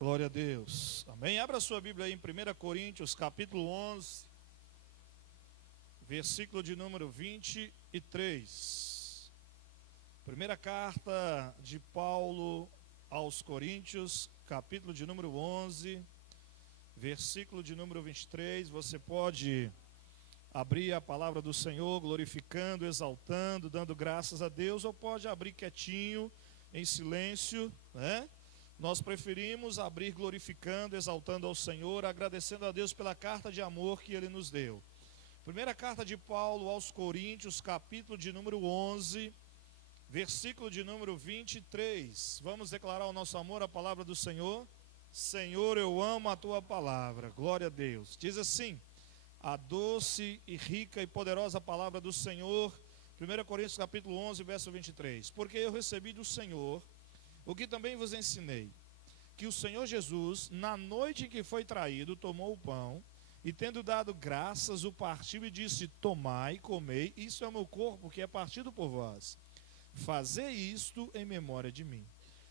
Glória a Deus. Amém. Abra sua Bíblia aí em 1 Coríntios, capítulo 11, versículo de número 23. Primeira carta de Paulo aos Coríntios, capítulo de número 11, versículo de número 23. Você pode abrir a palavra do Senhor, glorificando, exaltando, dando graças a Deus, ou pode abrir quietinho, em silêncio, né? Nós preferimos abrir glorificando, exaltando ao Senhor, agradecendo a Deus pela carta de amor que Ele nos deu. Primeira carta de Paulo aos Coríntios, capítulo de número 11, versículo de número 23. Vamos declarar o nosso amor à palavra do Senhor. Senhor, eu amo a Tua palavra. Glória a Deus. Diz assim, a doce e rica e poderosa palavra do Senhor. 1 Coríntios, capítulo 11, verso 23. Porque eu recebi do Senhor o que também vos ensinei, que o Senhor Jesus, na noite em que foi traído, tomou o pão, e tendo dado graças, o partiu e disse, tomai, comei, isso é o meu corpo, que é partido por vós. Fazei isto em memória de mim.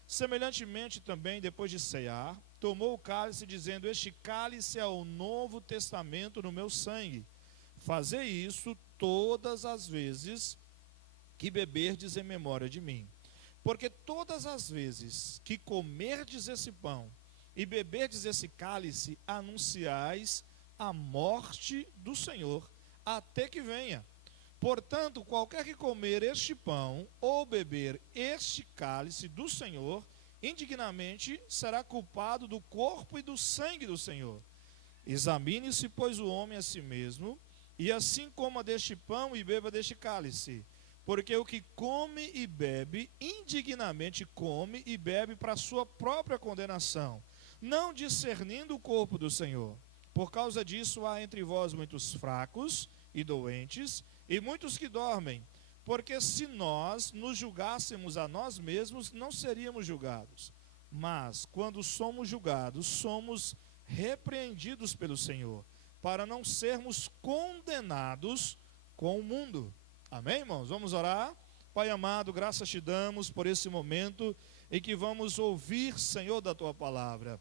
Semelhantemente também, depois de cear, tomou o cálice, dizendo, este cálice é o novo testamento no meu sangue. Fazei isso todas as vezes que beberdes em memória de mim. Porque todas as vezes que comerdes esse pão e beberdes esse cálice, anunciais a morte do Senhor, até que venha. Portanto, qualquer que comer este pão ou beber este cálice do Senhor, indignamente será culpado do corpo e do sangue do Senhor. Examine-se, pois, o homem a si mesmo, e assim coma deste pão e beba deste cálice. Porque o que come e bebe, indignamente come e bebe para a sua própria condenação, não discernindo o corpo do Senhor. Por causa disso há entre vós muitos fracos e doentes, e muitos que dormem. Porque se nós nos julgássemos a nós mesmos, não seríamos julgados. Mas, quando somos julgados, somos repreendidos pelo Senhor, para não sermos condenados com o mundo. Amém, irmãos? Vamos orar? Pai amado, graças te damos por esse momento em que vamos ouvir, Senhor, da Tua palavra.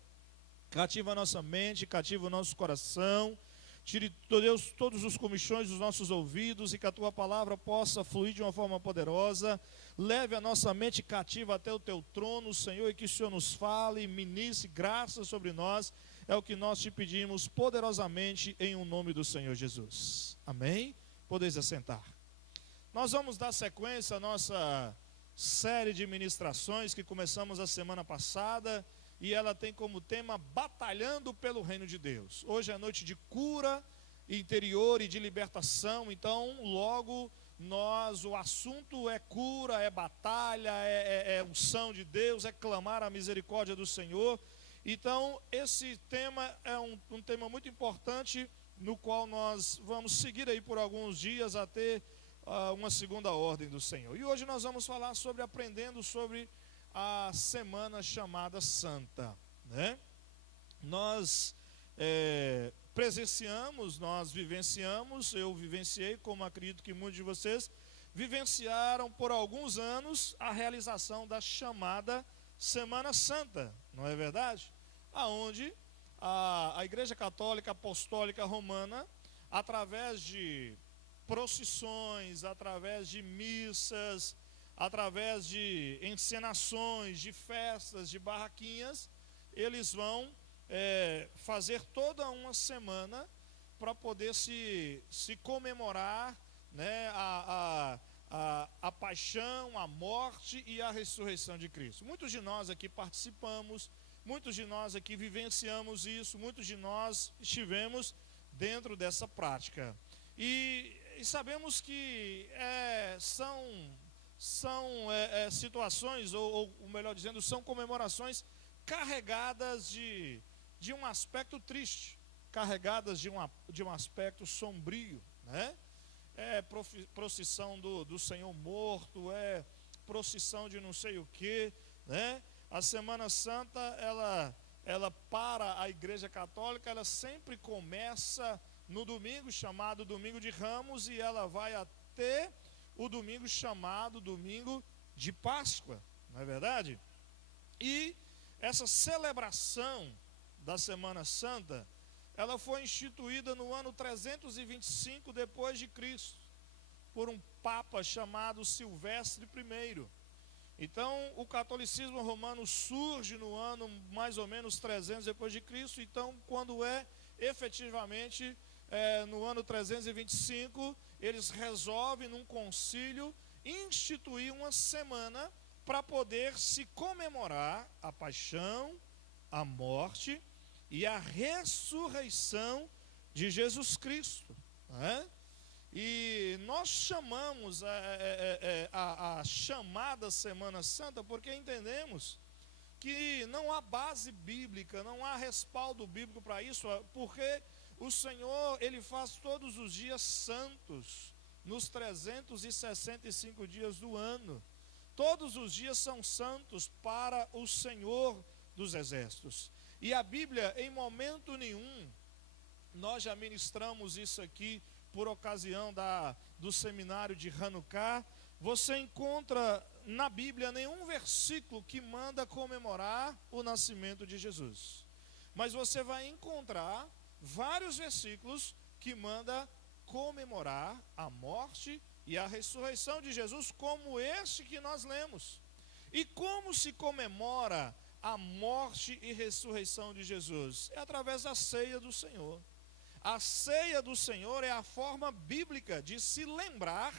Cativa a nossa mente, cativa o nosso coração. Tire, Deus, todos os comichões dos nossos ouvidos e que a Tua palavra possa fluir de uma forma poderosa. Leve a nossa mente cativa até o Teu trono, Senhor, e que o Senhor nos fale e ministre graça sobre nós. É o que nós te pedimos poderosamente em nome do Senhor Jesus. Amém? Podeis assentar. Nós vamos dar sequência à nossa série de ministrações que começamos a semana passada e ela tem como tema Batalhando pelo Reino de Deus. Hoje é noite de cura interior e de libertação, então logo o assunto é cura, é batalha, é unção de Deus, é clamar a misericórdia do Senhor. Então esse tema é um tema muito importante no qual nós vamos seguir aí por alguns dias até uma segunda ordem do Senhor. E hoje nós vamos falar aprendendo sobre a semana chamada Santa, né? Nós presenciamos, nós vivenciamos, eu vivenciei, como acredito que muitos de vocês vivenciaram por alguns anos a realização da chamada Semana Santa, não é verdade? Aonde a Igreja Católica Apostólica Romana, através de procissões, através de missas, através de encenações, de festas, de barraquinhas, eles vão fazer toda uma semana para poder se comemorar, né, a paixão, a morte e a ressurreição de Cristo. Muitos de nós aqui participamos, muitos de nós aqui vivenciamos isso, muitos de nós estivemos dentro dessa prática. E sabemos que são situações, ou melhor dizendo, são comemorações carregadas de um aspecto triste, carregadas de um aspecto sombrio, né? É procissão do Senhor morto, é procissão de não sei o que, né? A Semana Santa, ela para a Igreja Católica, ela sempre começa no domingo chamado Domingo de Ramos e ela vai até o domingo chamado Domingo de Páscoa, não é verdade? E essa celebração da Semana Santa, ela foi instituída no ano 325 depois de Cristo, por um papa chamado Silvestre I. Então, o catolicismo romano surge no ano mais ou menos 300 depois de Cristo. Então, quando efetivamente no ano 325, eles resolvem num concílio instituir uma semana para poder se comemorar a paixão, a morte e a ressurreição de Jesus Cristo, né? E nós chamamos a chamada Semana Santa porque entendemos que não há base bíblica, não há respaldo bíblico para isso, porque o Senhor, Ele faz todos os dias santos, nos 365 dias do ano. Todos os dias são santos para o Senhor dos Exércitos. E a Bíblia, em momento nenhum, nós já ministramos isso aqui, por ocasião do seminário de Hanukkah, você encontra na Bíblia nenhum versículo que manda comemorar o nascimento de Jesus. Mas você vai encontrar vários versículos que manda comemorar a morte e a ressurreição de Jesus, como este que nós lemos. E como se comemora a morte e ressurreição de Jesus? É através da ceia do Senhor. A ceia do Senhor é a forma bíblica de se lembrar,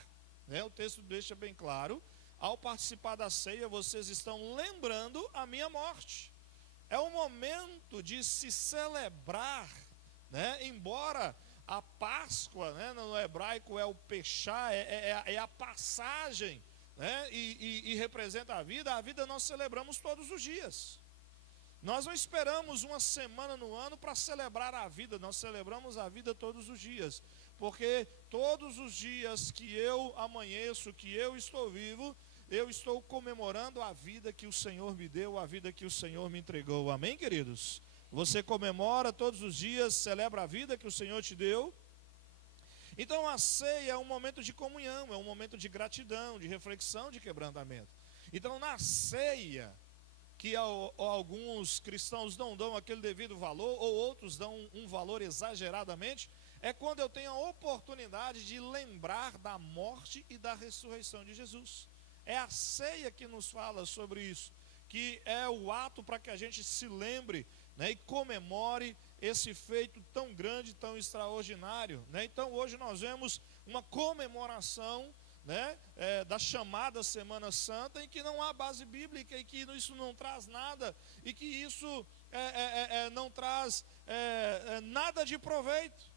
né? O texto deixa bem claro: ao participar da ceia, vocês estão lembrando a minha morte. É o momento de se celebrar, né? Embora a Páscoa, né, no hebraico é o Peshá, é a passagem, né, e representa a vida nós celebramos todos os dias. Nós não esperamos uma semana no ano para celebrar a vida, nós celebramos a vida todos os dias, porque todos os dias que eu amanheço, que eu estou vivo, eu estou comemorando a vida que o Senhor me deu, a vida que o Senhor me entregou. Amém, queridos? Você comemora todos os dias, celebra a vida que o Senhor te deu. Então a ceia é um momento de comunhão, é um momento de gratidão, de reflexão, de quebrantamento. Então na ceia, que alguns cristãos não dão aquele devido valor, ou outros dão um valor exageradamente, é quando eu tenho a oportunidade de lembrar da morte e da ressurreição de Jesus. É a ceia que nos fala sobre isso, que é o ato para que a gente se lembre, né, e comemore esse feito tão grande, tão extraordinário, né? Então hoje nós vemos uma comemoração, né, da chamada Semana Santa, em que não há base bíblica, e que isso não traz nada, e que isso não traz nada de proveito,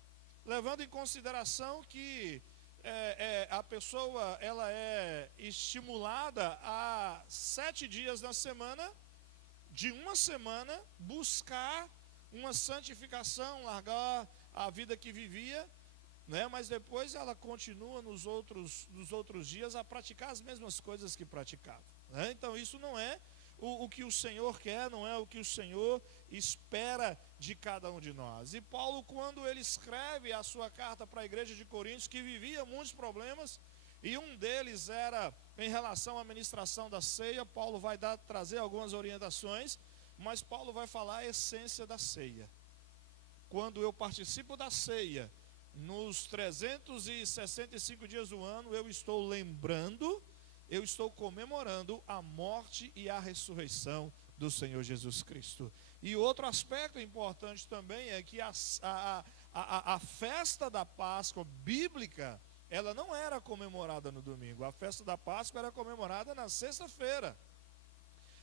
levando em consideração que a pessoa ela é estimulada a 7 dias da semana, de uma semana, buscar uma santificação, largar a vida que vivia, né? Mas depois ela continua nos outros dias a praticar as mesmas coisas que praticava, né? Então isso não é o que o Senhor quer, não é o que o Senhor espera de cada um de nós. E Paulo, quando ele escreve a sua carta para a igreja de Coríntios, que vivia muitos problemas, e um deles era em relação à administração da ceia, Paulo vai trazer algumas orientações, mas Paulo vai falar a essência da ceia. Quando eu participo da ceia, nos 365 dias do ano, eu estou lembrando, eu estou comemorando a morte e a ressurreição do Senhor Jesus Cristo. E outro aspecto importante também é que a festa da Páscoa bíblica, ela não era comemorada no domingo. A festa da Páscoa era comemorada na sexta-feira.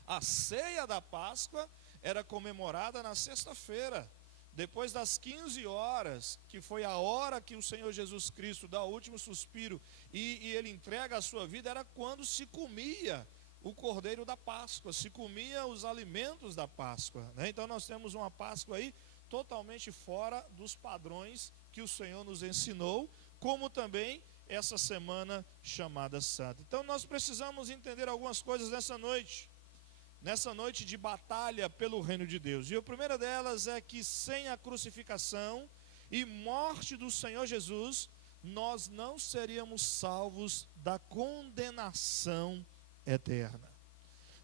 A ceia da Páscoa era comemorada na sexta-feira. Depois das 15 horas, que foi a hora que o Senhor Jesus Cristo dá o último suspiro e ele entrega a sua vida, era quando se comia o cordeiro da Páscoa, se comia os alimentos da Páscoa, né? Então nós temos uma Páscoa aí totalmente fora dos padrões que o Senhor nos ensinou, como também essa semana chamada Santa. Então nós precisamos entender algumas coisas nessa noite de batalha pelo reino de Deus. E a primeira delas é que sem a crucificação e morte do Senhor Jesus, nós não seríamos salvos da condenação eterna.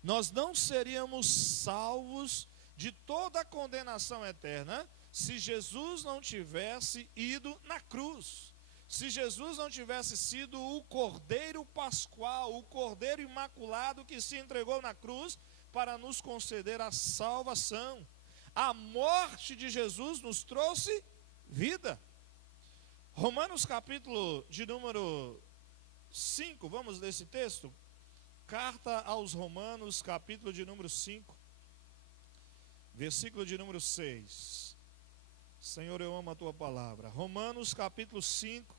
Nós não seríamos salvos de toda a condenação eterna se Jesus não tivesse ido na cruz. Se Jesus não tivesse sido o Cordeiro Pascual, o Cordeiro Imaculado que se entregou na cruz para nos conceder a salvação. A morte de Jesus nos trouxe vida. Romanos capítulo de número 5, vamos ler esse texto? Carta aos Romanos, capítulo de número 5, versículo de número 6. Senhor, eu amo a tua palavra. Romanos capítulo 5,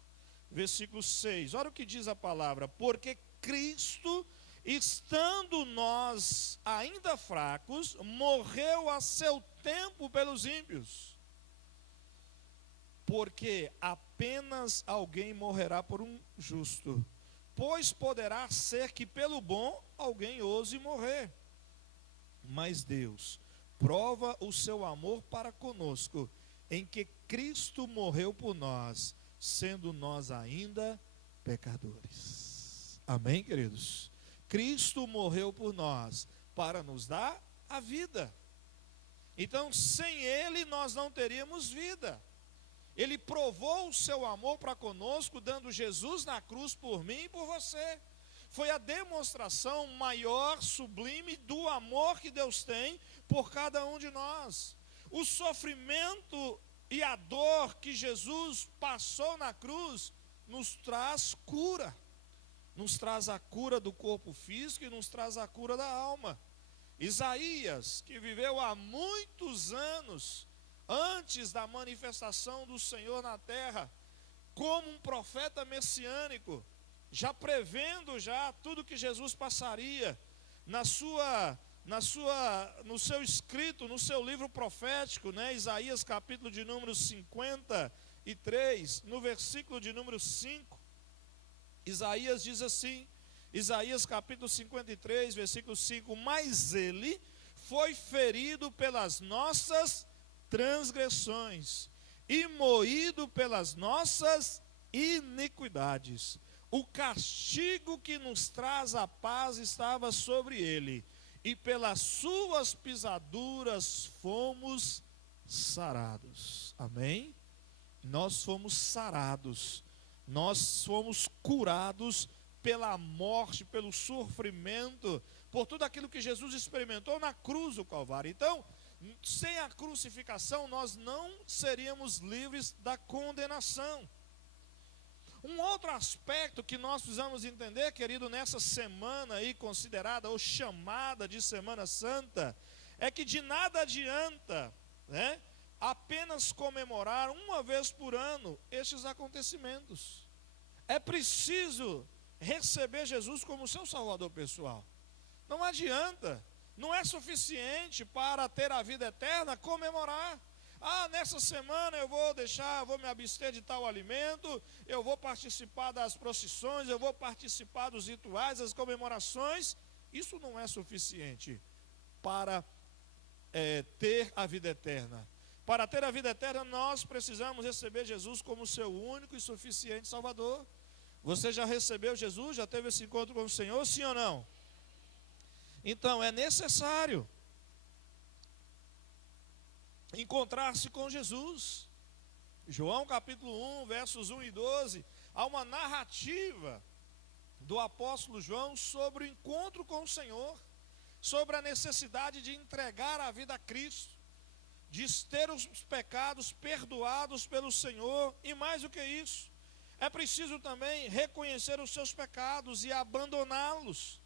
versículo 6. Olha o que diz a palavra: porque Cristo, estando nós ainda fracos, morreu a seu tempo pelos ímpios. Porque apenas alguém morrerá por um justo, pois poderá ser que pelo bom alguém ouse morrer. Mas Deus prova o seu amor para conosco, em que Cristo morreu por nós, sendo nós ainda pecadores. Amém, queridos? Cristo morreu por nós para nos dar a vida. Então, sem Ele nós não teríamos vida. Ele provou o seu amor para conosco, dando Jesus na cruz por mim e por você. Foi a demonstração maior, sublime do amor que Deus tem por cada um de nós. O sofrimento e a dor que Jesus passou na cruz nos traz cura. Nos traz a cura do corpo físico e nos traz a cura da alma. Isaías, que viveu há muitos anos antes da manifestação do Senhor na terra, como um profeta messiânico, já prevendo já tudo que Jesus passaria, no seu escrito, no seu livro profético, Isaías capítulo de número 53, no versículo de número 5, Isaías diz assim, Isaías capítulo 53, versículo 5, mas ele foi ferido pelas nossas transgressões e moído pelas nossas iniquidades. O castigo que nos traz a paz estava sobre ele, e pelas suas pisaduras fomos sarados. Amém? Nós fomos sarados, nós fomos curados pela morte, pelo sofrimento, por tudo aquilo que Jesus experimentou na cruz do Calvário. Então, sem a crucificação, nós não seríamos livres da condenação. Um outro aspecto que nós precisamos entender, querido, nessa semana aí considerada ou chamada de Semana Santa, é que de nada adianta, apenas comemorar uma vez por ano estes acontecimentos. É preciso receber Jesus como seu Salvador pessoal. Não adianta. Não é suficiente para ter a vida eterna comemorar. Nessa semana eu vou me abster de tal alimento, eu vou participar das procissões, eu vou participar dos rituais, das comemorações. Isso não é suficiente para ter a vida eterna. Para ter a vida eterna, nós precisamos receber Jesus como seu único e suficiente Salvador. Você já recebeu Jesus? Já teve esse encontro com o Senhor? Sim ou não? Então, é necessário encontrar-se com Jesus. João capítulo 1, versos 1 e 12, há uma narrativa do apóstolo João sobre o encontro com o Senhor, sobre a necessidade de entregar a vida a Cristo, de ter os pecados perdoados pelo Senhor, e mais do que isso, é preciso também reconhecer os seus pecados e abandoná-los,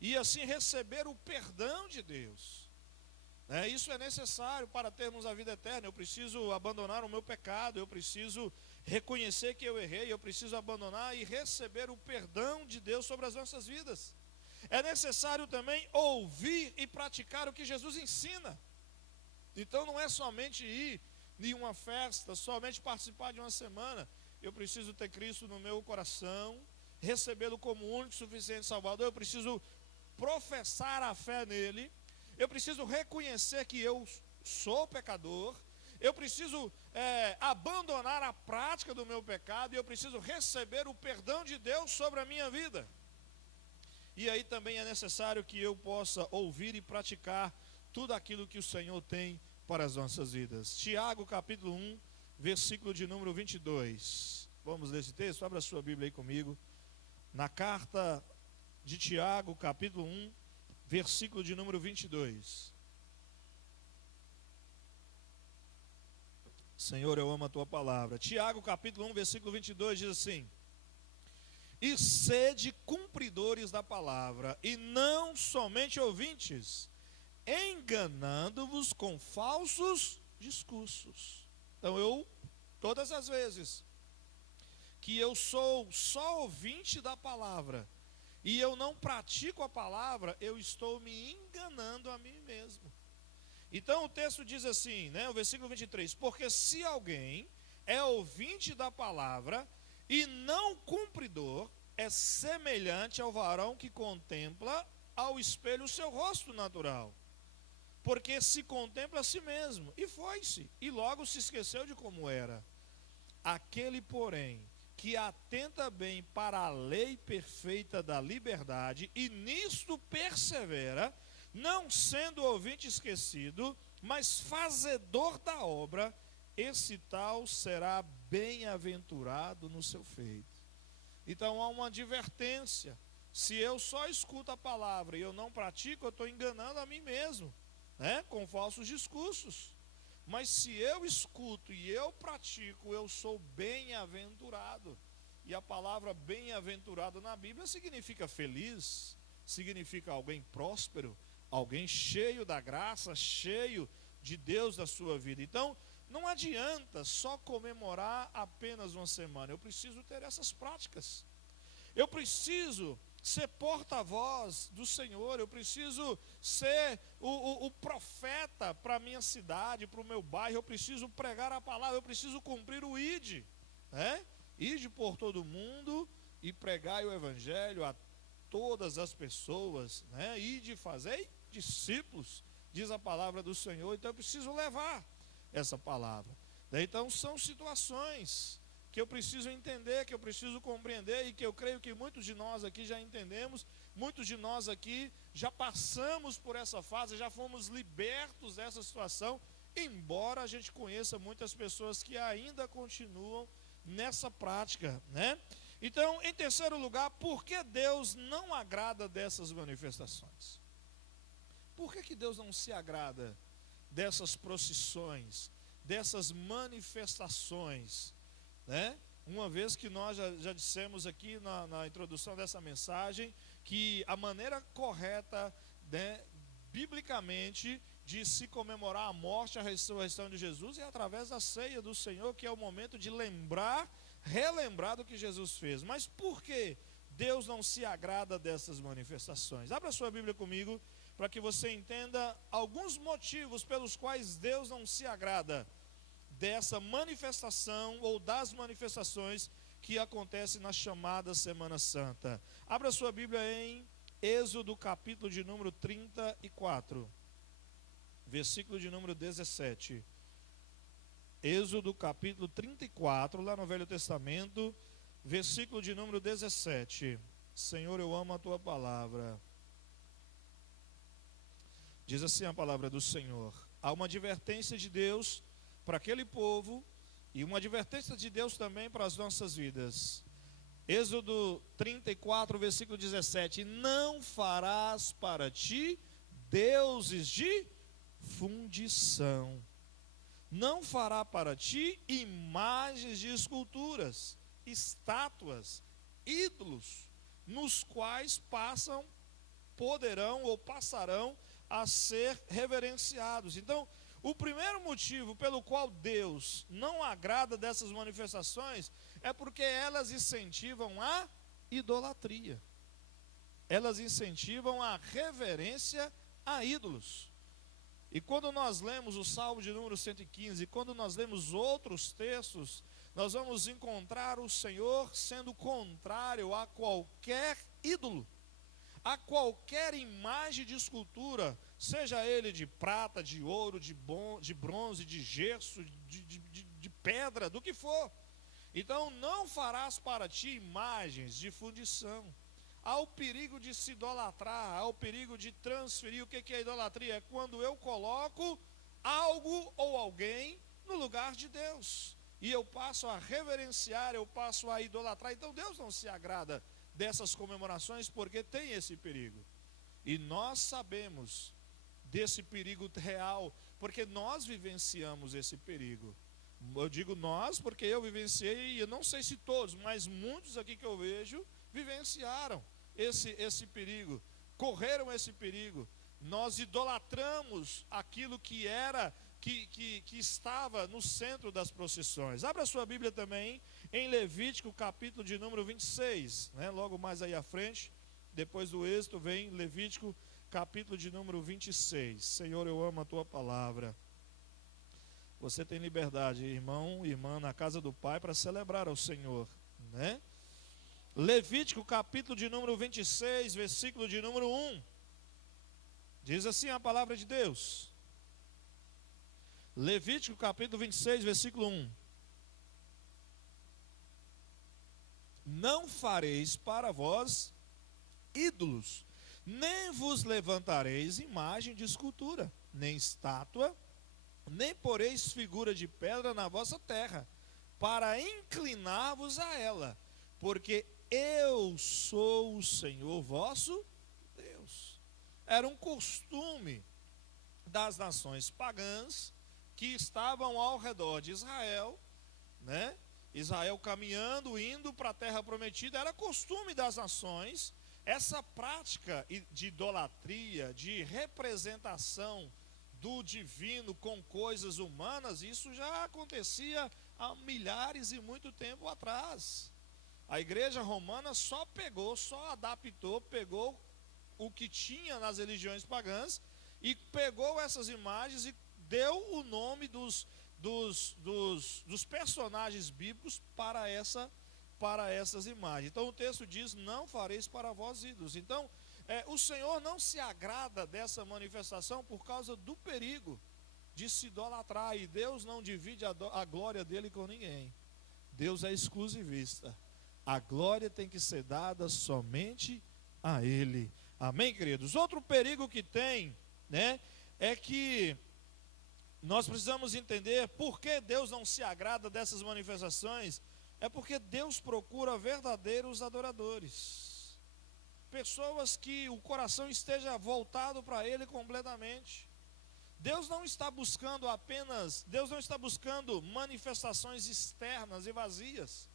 e assim receber o perdão de Deus. Isso é necessário para termos a vida eterna. Eu preciso abandonar o meu pecado, eu preciso reconhecer que eu errei, eu preciso abandonar e receber o perdão de Deus sobre as nossas vidas. É necessário também ouvir e praticar o que Jesus ensina. Então não é somente ir em uma festa, somente participar de uma semana. Eu preciso ter Cristo no meu coração, recebê-lo como único e suficiente Salvador. Eu preciso professar a fé nele, eu preciso reconhecer que eu sou pecador, eu preciso abandonar a prática do meu pecado, e eu preciso receber o perdão de Deus sobre a minha vida. e aí também é necessário que eu possa ouvir e praticar tudo aquilo que o Senhor tem para as nossas vidas. Tiago capítulo 1, versículo de número 22. Vamos ler esse texto? Abra a sua Bíblia aí comigo. Na carta de Tiago, capítulo 1, versículo de número 22. Senhor, eu amo a tua palavra. Tiago, capítulo 1, versículo 22 diz assim: e sede cumpridores da palavra, e não somente ouvintes, enganando-vos com falsos discursos. Então todas as vezes que eu sou só ouvinte da palavra, e eu não pratico a palavra, eu estou me enganando a mim mesmo. Então o texto diz assim, o versículo 23, porque se alguém é ouvinte da palavra e não cumpridor, é semelhante ao varão que contempla ao espelho o seu rosto natural, porque se contempla a si mesmo, e foi-se, e logo se esqueceu de como era. Aquele, porém, que atenta bem para a lei perfeita da liberdade, e nisto persevera, não sendo ouvinte esquecido, mas fazedor da obra, esse tal será bem-aventurado no seu feito. Então há uma advertência. Se eu só escuto a palavra e eu não pratico, eu estou enganando a mim mesmo, com falsos discursos. Mas se eu escuto e eu pratico, eu sou bem-aventurado. E a palavra bem-aventurado na Bíblia significa feliz, significa alguém próspero, alguém cheio da graça, cheio de Deus da sua vida. Então, não adianta só comemorar apenas uma semana, eu preciso ter essas práticas. Eu preciso ser porta-voz do Senhor, eu preciso ser o profeta para a minha cidade, para o meu bairro, eu preciso pregar a palavra, eu preciso cumprir o ID, Ide por todo mundo e pregai o evangelho a todas as pessoas, Ide fazer discípulos, diz a palavra do Senhor. Então eu preciso levar essa palavra. Então são situações que eu preciso entender, que eu preciso compreender, e que eu creio que muitos de nós aqui já entendemos, muitos de nós aqui já passamos por essa fase, já fomos libertos dessa situação, embora a gente conheça muitas pessoas que ainda continuam nessa prática, Então, em terceiro lugar, por que Deus não agrada dessas manifestações? Por que Deus não se agrada dessas procissões, dessas manifestações, Uma vez que nós já dissemos aqui na introdução dessa mensagem, que a maneira correta, biblicamente, de se comemorar a morte e a ressurreição de Jesus é através da ceia do Senhor, que é o momento de relembrar do que Jesus fez. Mas por que Deus não se agrada dessas manifestações? Abra sua Bíblia comigo, para que você entenda alguns motivos pelos quais Deus não se agrada dessa manifestação ou das manifestações que acontecem na chamada Semana Santa. Abra sua Bíblia em Êxodo capítulo de número 34, versículo de número 17. Êxodo capítulo 34, lá no Velho Testamento, versículo de número 17. Senhor, eu amo a tua palavra. Diz assim a palavra do Senhor: há uma advertência de Deus para aquele povo e uma advertência de Deus também para as nossas vidas. Êxodo 34, versículo 17: não farás para ti deuses de fundição, não fará para ti imagens de esculturas, estátuas, ídolos, nos quais poderão ou passarão a ser reverenciados. Então, o primeiro motivo pelo qual Deus não agrada dessas manifestações é porque elas incentivam a idolatria. Elas incentivam a reverência a ídolos. E quando nós lemos o Salmo de número 115, quando nós lemos outros textos, nós vamos encontrar o Senhor sendo contrário a qualquer ídolo, a qualquer imagem de escultura, seja ele de prata, de ouro, de bronze, de gesso, de pedra, do que for. Então não farás para ti imagens de fundição. Há o perigo de se idolatrar, há o perigo de transferir. O que é idolatria? É quando eu coloco algo ou alguém no lugar de Deus. E eu passo a reverenciar, eu passo a idolatrar. Então Deus não se agrada dessas comemorações porque tem esse perigo. E nós sabemos desse perigo real, porque nós vivenciamos esse perigo. Eu digo nós porque eu vivenciei, e eu não sei se todos, mas muitos aqui que eu vejo vivenciaram esse perigo, correram esse perigo. Nós idolatramos aquilo que era, que estava no centro das procissões. Abra sua Bíblia também em Levítico, capítulo de número 26, né? Logo mais aí à frente, depois do Êxodo, vem Levítico, capítulo de número 26. Senhor, eu amo a tua palavra. Você tem liberdade, irmão e irmã, na casa do Pai, para celebrar ao Senhor, né? Levítico, capítulo de número 26, versículo de número 1. Diz assim a palavra de Deus. Levítico, capítulo 26, versículo 1. Não fareis para vós ídolos, nem vos levantareis imagem de escultura, nem estátua, nem poreis figura de pedra na vossa terra, para inclinar-vos a ela, porque eu sou o Senhor vosso Deus. Era um costume das nações pagãs que estavam ao redor de Israel, né? Israel caminhando, indo para a terra prometida. Era costume das nações essa prática de idolatria, de representação do divino com coisas humanas. Isso já acontecia há milhares e muito tempo atrás. A igreja romana só adaptou, pegou o que tinha nas religiões pagãs e pegou essas imagens e deu o nome dos personagens bíblicos para essas imagens. Então o texto diz: não fareis para vós ídolos. Então o Senhor não se agrada dessa manifestação por causa do perigo de se idolatrar. E Deus não divide a glória dele com ninguém. Deus é exclusivista. A glória tem que ser dada somente a Ele. Amém, queridos? Outro perigo que tem, né, é que nós precisamos entender por que Deus não se agrada dessas manifestações. É porque Deus procura verdadeiros adoradores, pessoas que o coração esteja voltado para Ele completamente. Deus não está buscando manifestações externas e vazias,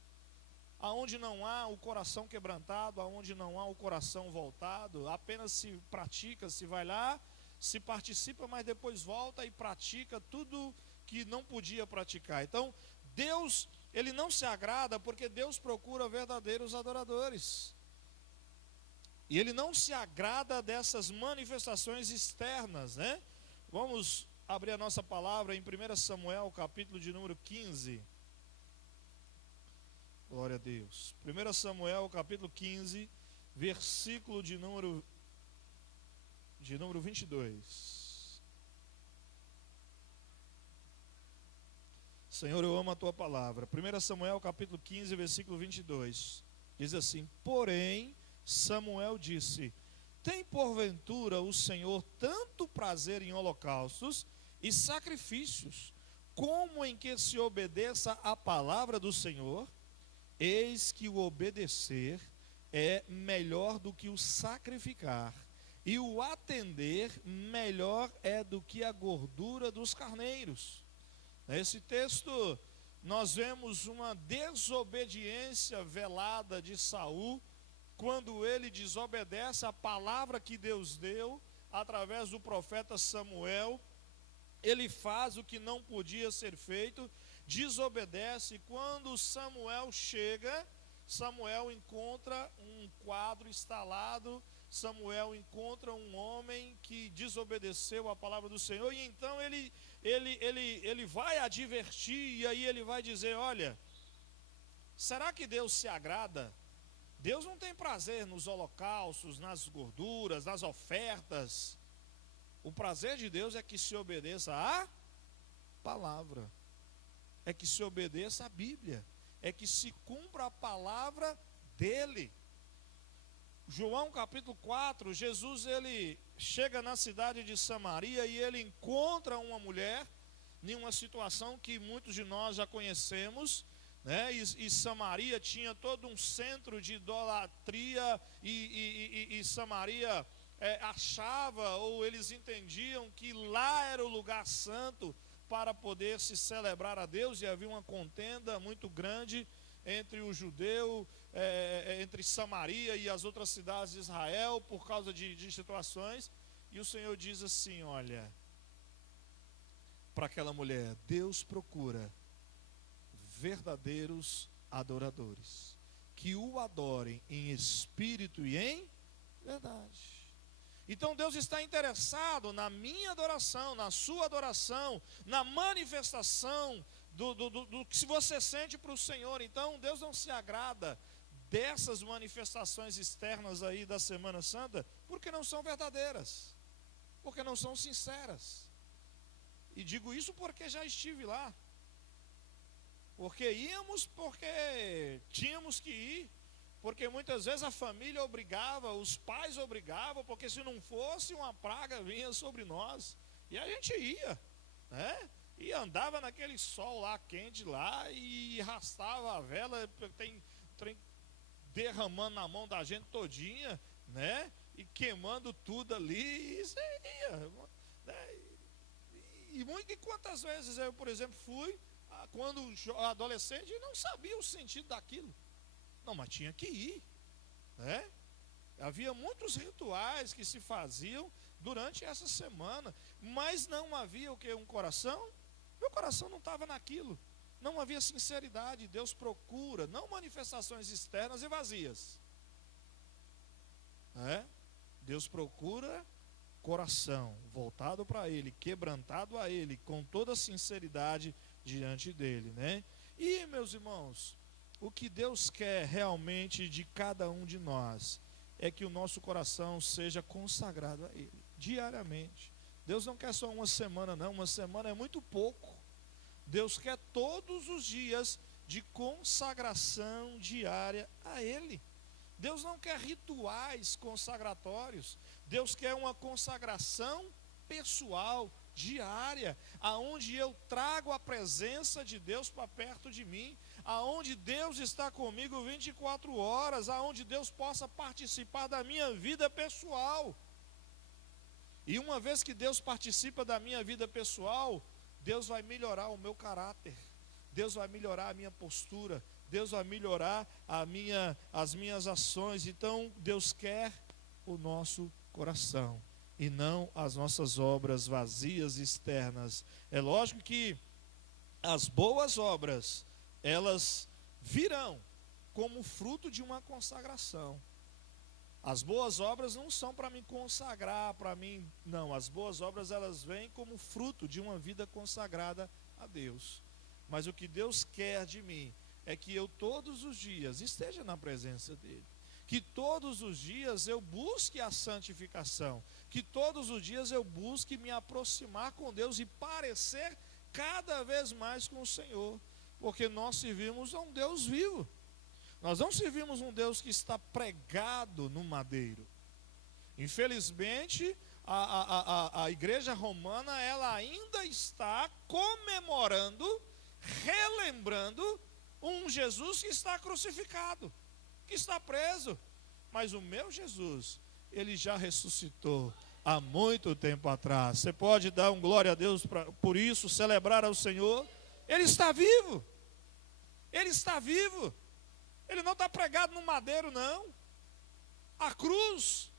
aonde não há o coração quebrantado, aonde não há o coração voltado. Apenas se pratica, se vai lá, se participa, mas depois volta e pratica tudo que não podia praticar. Então, Deus, Ele não se agrada porque Deus procura verdadeiros adoradores. E Ele não se agrada dessas manifestações externas, né? Vamos abrir a nossa palavra em 1 Samuel, capítulo de número 15. Glória a Deus. 1 Samuel, capítulo 15, versículo de número 22. Senhor, eu amo a tua palavra. 1 Samuel, capítulo 15, versículo 22. Diz assim: porém, Samuel disse: tem porventura o Senhor tanto prazer em holocaustos e sacrifícios, como em que se obedeça a palavra do Senhor? Eis que o obedecer é melhor do que o sacrificar, e o atender melhor é do que a gordura dos carneiros. Nesse texto nós vemos uma desobediência velada de Saul, quando ele desobedece a palavra que Deus deu através do profeta Samuel. Ele faz o que não podia ser feito, desobedece. Quando Samuel chega, Samuel encontra um quadro instalado, Samuel encontra um homem que desobedeceu a palavra do Senhor, e então ele vai advertir, e aí ele vai dizer: olha, será que Deus se agrada? Deus não tem prazer nos holocaustos, nas gorduras, nas ofertas. O prazer de Deus é que se obedeça à palavra, é que se obedeça à Bíblia, é que se cumpra a palavra dele. João capítulo 4, Jesus ele chega na cidade de Samaria e ele encontra uma mulher em uma situação que muitos de nós já conhecemos, né? E Samaria tinha todo um centro de idolatria e Samaria achava, ou eles entendiam que lá era o lugar santo para poder se celebrar a Deus, e havia uma contenda muito grande entre o judeu, entre Samaria e as outras cidades de Israel, por causa de situações. E o Senhor diz assim, olha, para aquela mulher: Deus procura verdadeiros adoradores, que o adorem em espírito e em verdade. Então Deus está interessado na minha adoração, na sua adoração, na manifestação do que você sente para o Senhor. Então Deus não se agrada dessas manifestações externas aí da Semana Santa, porque não são verdadeiras, porque não são sinceras. E digo isso porque já estive lá, porque íamos porque tínhamos que ir, porque muitas vezes a família obrigava, os pais obrigavam, porque se não fosse, uma praga vinha sobre nós, e a gente ia, né? E andava naquele sol lá quente lá, e arrastava a vela, tem derramando na mão da gente todinha, né? E queimando tudo ali, e isso ia, né? E quantas vezes eu, por exemplo, fui, quando adolescente, e não sabia o sentido daquilo. Não, mas tinha que ir, né? Havia muitos rituais que se faziam durante essa semana, mas não havia o que? Um coração? Meu coração não estava naquilo, não havia sinceridade. Deus procura, não manifestações externas e vazias, né? Deus procura coração voltado para Ele, quebrantado a Ele, com toda sinceridade diante dEle, né? E, meus irmãos, o que Deus quer realmente de cada um de nós é que o nosso coração seja consagrado a Ele, diariamente. Deus não quer só uma semana, não, uma semana é muito pouco. Deus quer todos os dias de consagração diária a Ele. Deus não quer rituais consagratórios, Deus quer uma consagração pessoal, diária, aonde eu trago a presença de Deus para perto de mim, aonde Deus está comigo 24 horas, aonde Deus possa participar da minha vida pessoal. E uma vez que Deus participa da minha vida pessoal, Deus vai melhorar o meu caráter, Deus vai melhorar a minha postura, Deus vai melhorar as minhas ações. Então Deus quer o nosso coração e não as nossas obras vazias externas. É lógico que as boas obras, elas virão como fruto de uma consagração. As boas obras não são para me consagrar, para mim, não. As boas obras, elas vêm como fruto de uma vida consagrada a Deus. Mas o que Deus quer de mim é que eu todos os dias esteja na presença dEle, que todos os dias eu busque a santificação, que todos os dias eu busque me aproximar com Deus e parecer cada vez mais com o Senhor, porque nós servimos a um Deus vivo. Nós não servimos um Deus que está pregado no madeiro. Infelizmente, a igreja romana, ela ainda está comemorando, relembrando um Jesus que está crucificado, que está preso. Mas o meu Jesus, ele já ressuscitou há muito tempo atrás. Você pode dar um glória a Deus por isso, celebrar ao Senhor. Ele está vivo. Ele está vivo. Ele não está pregado no madeiro, não. A cruz,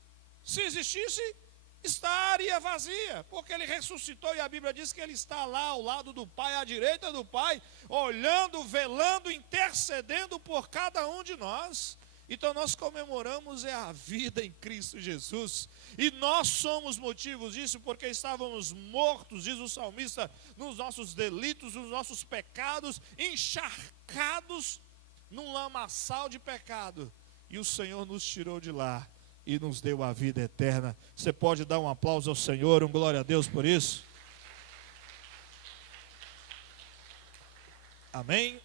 se existisse, estaria vazia, porque ele ressuscitou, e a Bíblia diz que ele está lá ao lado do Pai, à direita do Pai, olhando, velando, intercedendo por cada um de nós. Então nós comemoramos a vida em Cristo Jesus, e nós somos motivos disso, porque estávamos mortos, diz o salmista, nos nossos delitos, nos nossos pecados, encharcados num lamaçal de pecado, e o Senhor nos tirou de lá e nos deu a vida eterna. Você pode dar um aplauso ao Senhor, um glória a Deus por isso? Amém?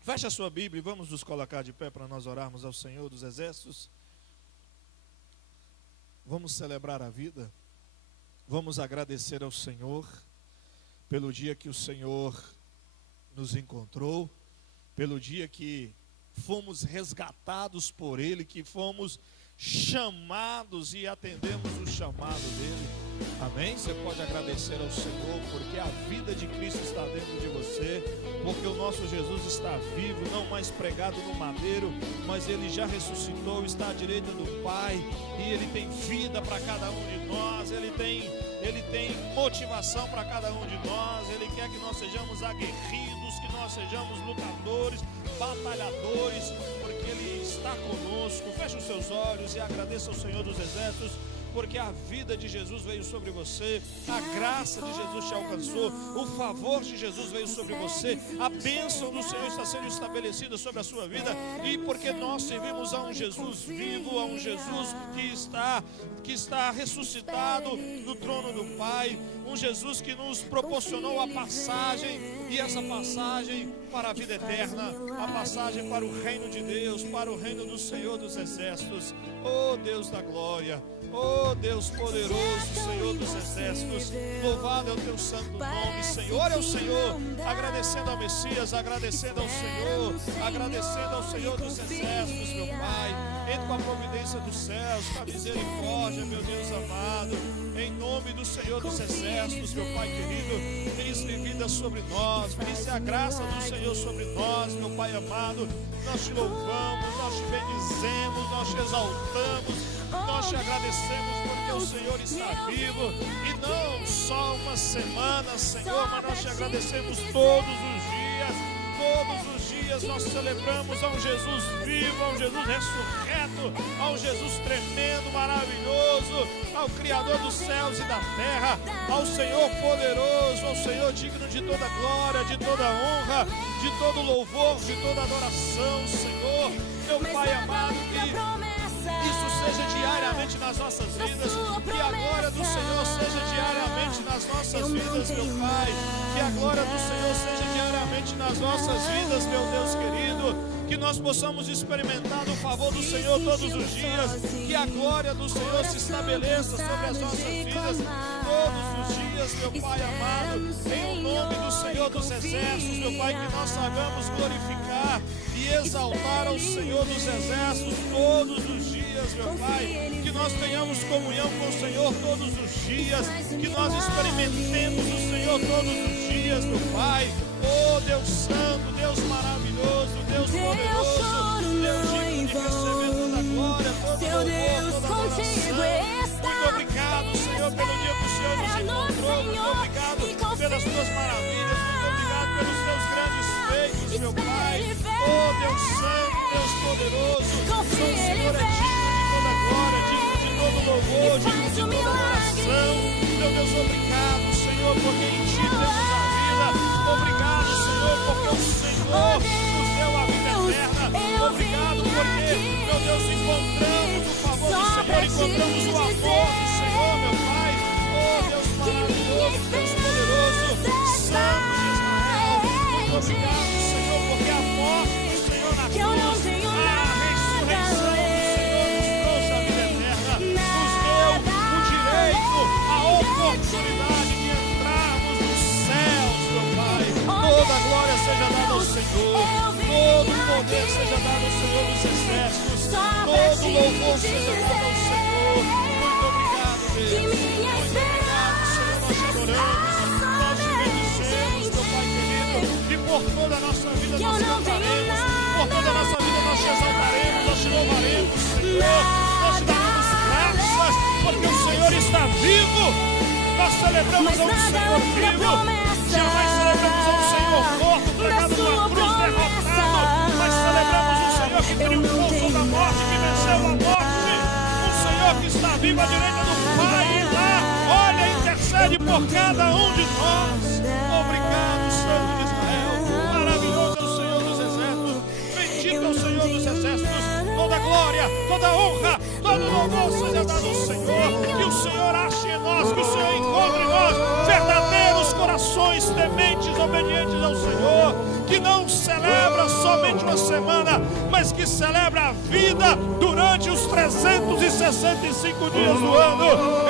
Feche a sua Bíblia e vamos nos colocar de pé para nós orarmos ao Senhor dos Exércitos. Vamos celebrar a vida. Vamos agradecer ao Senhor pelo dia que o Senhor nos encontrou, pelo dia que fomos resgatados por Ele, que fomos chamados e atendemos o chamado dele. Amém? Você pode agradecer ao Senhor porque a vida de Cristo está dentro de você, porque o nosso Jesus está vivo, não mais pregado no madeiro, mas Ele já ressuscitou, está à direita do Pai, e Ele tem vida para cada um de nós, Ele tem motivação para cada um de nós. Ele quer que nós sejamos aguerridos, que nós sejamos lutadores, batalhadores, porque Ele está conosco. Feche os seus olhos e agradeça ao Senhor dos Exércitos, porque a vida de Jesus veio sobre você, a graça de Jesus te alcançou, o favor de Jesus veio sobre você, a bênção do Senhor está sendo estabelecida sobre a sua vida, e porque nós servimos a um Jesus vivo, a um Jesus que está ressuscitado no trono do Pai, um Jesus que nos proporcionou a passagem, e essa passagem para a vida eterna, a passagem para o reino de Deus, para o reino do Senhor dos Exércitos. Oh Deus da glória, oh Deus poderoso, Senhor dos Exércitos, louvado é o teu santo nome. Senhor é o Senhor, agradecendo ao Messias, agradecendo ao Senhor, agradecendo ao Senhor dos Exércitos, meu Pai. Entre com a providência dos céus, com a misericórdia, meu Deus amado, em nome do Senhor dos Exércitos, meu Pai querido. Ministre vida sobre nós, ministre a graça do Senhor sobre nós, meu Pai amado. Nós te louvamos, nós te bendizemos, nós te exaltamos, nós te agradecemos porque o Senhor está vivo, e não só uma semana, Senhor, mas nós te agradecemos todos os dias. Todos os dias nós celebramos a um Jesus vivo, a um Jesus ressurreto, a um Jesus tremendo, maravilhoso, ao Criador dos céus e da terra, ao Senhor poderoso, ao Senhor digno de toda glória, de toda honra, de todo louvor, de toda adoração, Senhor, meu Pai amado, que isso seja diariamente nas nossas vidas, que a glória do Senhor seja diariamente nas nossas vidas, meu Pai, que a glória do Senhor seja diariamente nas nossas vidas, meu Deus querido, que nós possamos experimentar o favor do Senhor todos os dias, que a glória do Senhor se estabeleça sobre as nossas vidas todos os dias, meu Pai amado, em nome do Senhor dos Exércitos, meu Pai, que nós saibamos glorificar e exaltar ao Senhor dos Exércitos todos os dias, meu Pai, que nós tenhamos comunhão com o Senhor todos os dias, que nós experimentemos o Senhor todos os dias, meu Pai. Oh Deus Santo, Deus maravilhoso, Deus poderoso, Deus digno de receber toda a glória, todo o louvor, toda a adoração. Muito obrigado, Senhor, pelo dia que o Senhor nos encontrou. Muito obrigado pelas tuas maravilhas. Muito obrigado pelos teus grandes feitos, meu Pai. Oh Deus Santo, Deus poderoso, o Senhor é digno de toda a glória, digno de todo o louvor, digno de toda a adoração. Meu Deus, obrigado, Senhor, porque em Ti temos a vida. Obrigado, Senhor, porque o Senhor nos deu a vida eterna. Obrigado porque, meu Deus, encontramos o favor do Senhor, encontramos o amor do Senhor, meu Pai. Oh Deus maravilhoso, Deus poderoso, Santo de Israel. Muito obrigado, Senhor, porque a morte do Senhor na cruz, a ressurreição do Senhor nos trouxe a vida eterna, nos deu o direito, a oportunidade de entrarmos nos céus, meu Pai. Toda a glória seja dada ao Senhor, todo o poder seja dado ao Senhor dos Exércitos, todo o louvor seja dado ao Senhor. Muito obrigado, Deus. Muito obrigado, Senhor. Nós te adoramos, nós te bendizemos, meu Pai querido, e por toda a nossa vida nós cantaremos, por toda a nossa vida nós te exaltaremos, nós te louvaremos, Senhor. Nós te daremos graças, porque o Senhor está vivo. Nós celebramos ao Senhor vivo. Jamais celebramos ao Senhor morto, pregado numa cruz, derrotado, mas celebramos o Senhor que triunfou sobre a morte, que venceu a morte, um Senhor que está vivo à direita do Pai, e lá, olha, intercede por cada um de nós. Obrigado, Santo de Israel, maravilhoso é o Senhor dos Exércitos, bendito é o Senhor dos Exércitos, toda glória, toda honra, todo louvor seja dado ao Senhor, que o Senhor ache em nós, que o Senhor encontre em nós verdadeiros corações tementes, obedientes ao Senhor, que não celebra somente uma semana, mas mas que celebra a vida durante os 365 dias do ano,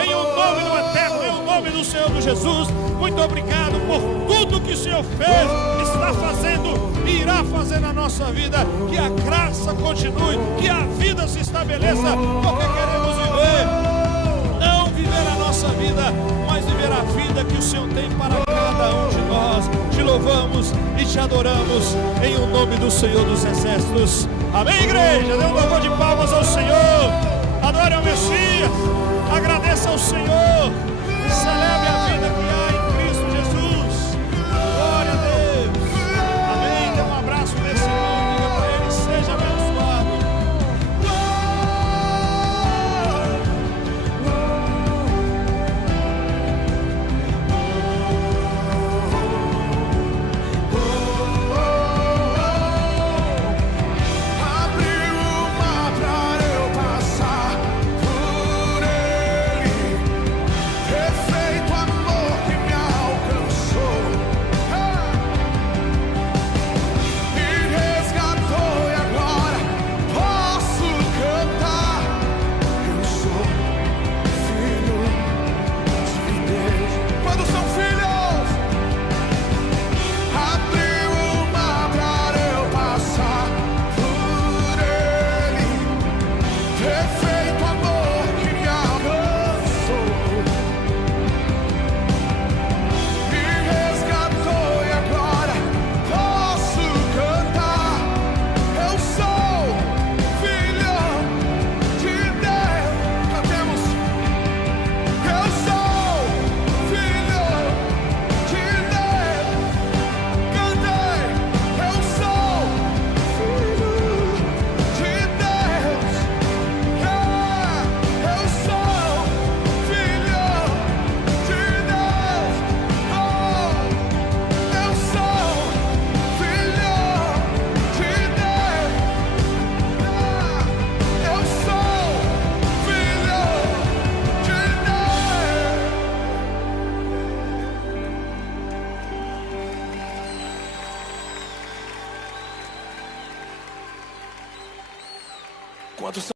em o nome do Eterno, em o nome do Senhor Jesus. Muito obrigado por tudo que o Senhor fez, está fazendo e irá fazer na nossa vida. Que a graça continue, que a vida se estabeleça, porque queremos viver, não viver a nossa vida, mas viver a vida que o Senhor tem para cada um de nós. Te louvamos e te adoramos em o nome do Senhor dos Exércitos. Amém, igreja? Dê um louvor de palmas ao Senhor. Adore ao Messias. Agradeça ao Senhor. Celebre a vida que há em Cristo Jesus. Glória a Deus. Amém. Dê um abraço nesse irmão. Diga para ele: seja abençoado. Quantos